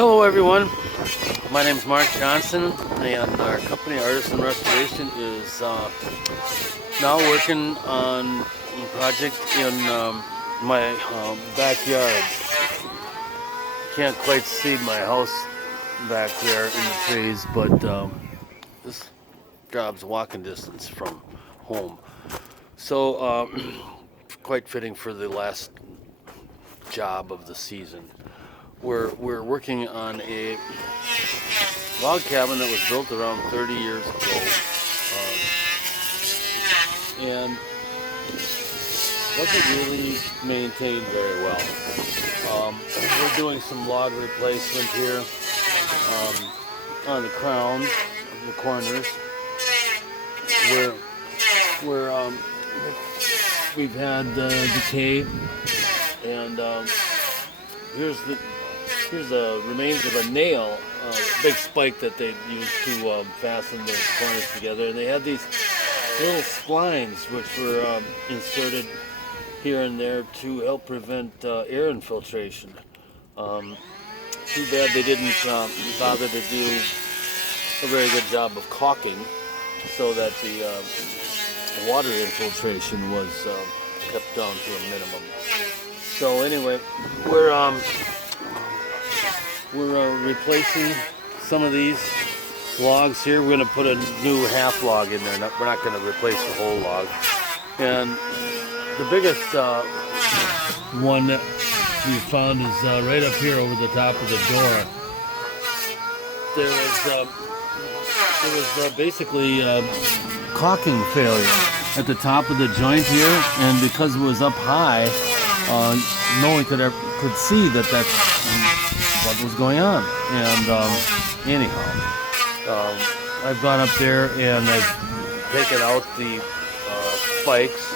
Hello everyone, my name is Mark Johnson and our company Artisan Restoration is now working on a project in my backyard. Can't quite see my house back there in the trees, but this job's walking distance from home. So quite fitting for the last job of the season. We're working on a log cabin that was built around 30 years ago, and wasn't really maintained very well. We're doing some log replacement here on the crown, the corners, where we've had decay, and here's the remains of a nail, a big spike that they used to fasten the corners together. And they had these little splines which were inserted here and there to help prevent air infiltration. Too bad they didn't bother to do a very good job of caulking so that the water infiltration was kept down to a minimum. So anyway, we're replacing some of these logs here. We're going to put a new half log in there. We're not going to replace the whole log. And the biggest one that we found is right up here over the top of the door. There was basically caulking failure at the top of the joint here, and because it was up high, no one could see that that's what was going on. And anyhow, I've gone up there and I've taken out the spikes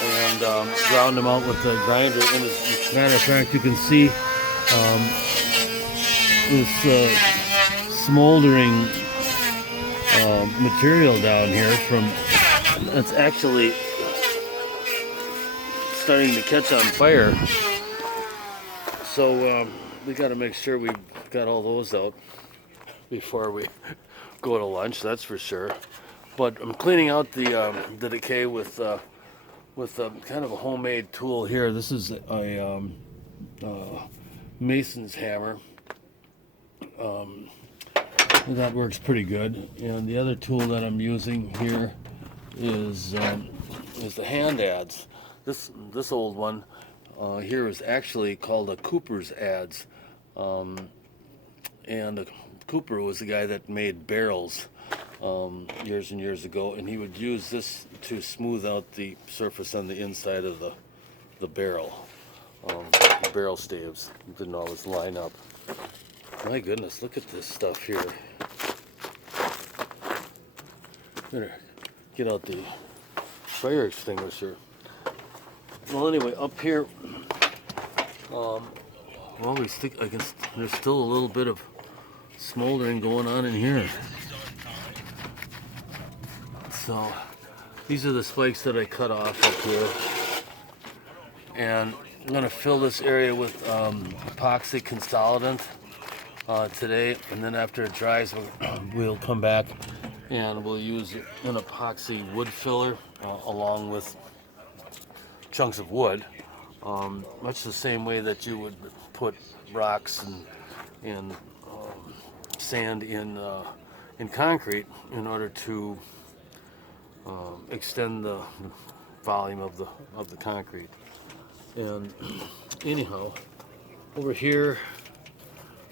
and ground them out with the grinder. And as a matter of fact, you can see this smoldering material down here that's actually starting to catch on fire. So we got to make sure we've got all those out before we go to lunch, that's for sure. But I'm cleaning out the decay with kind of a homemade tool here. This is a mason's hammer. That works pretty good. And the other tool that I'm using here is the hand adze. This old one here is actually called a Cooper's adze. And Cooper was the guy that made barrels years and years ago, and he would use this to smooth out the surface on the inside of the barrel. The barrel staves didn't always line up. My goodness, look at this stuff here. Better get out the fire extinguisher. Well, anyway, up here, there's still a little bit of smoldering going on in here. So these are the spikes that I cut off up here, and I'm going to fill this area with epoxy consolidant today, and then after it dries we'll come back and we'll use an epoxy wood filler along with chunks of wood, much the same way that you would put rocks and sand in concrete in order to extend the volume of the concrete. And anyhow, over here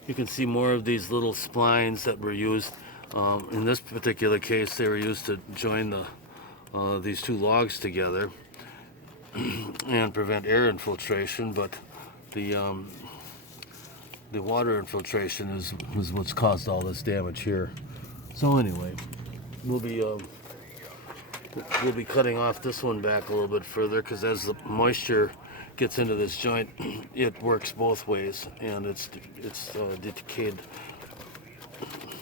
you can see more of these little splines that were used. In this particular case, they were used to join these two logs together and prevent air infiltration, but the water infiltration is what's caused all this damage here. So anyway, we'll be cutting off this one back a little bit further, because as the moisture gets into this joint, it works both ways, and it's decayed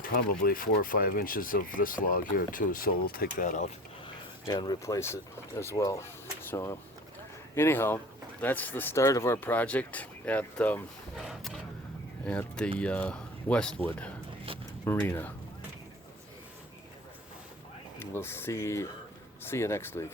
probably 4 or 5 inches of this log here too. So we'll take that out and replace it as well. So anyhow, that's the start of our project at at the Westwood Marina. We'll see you next week.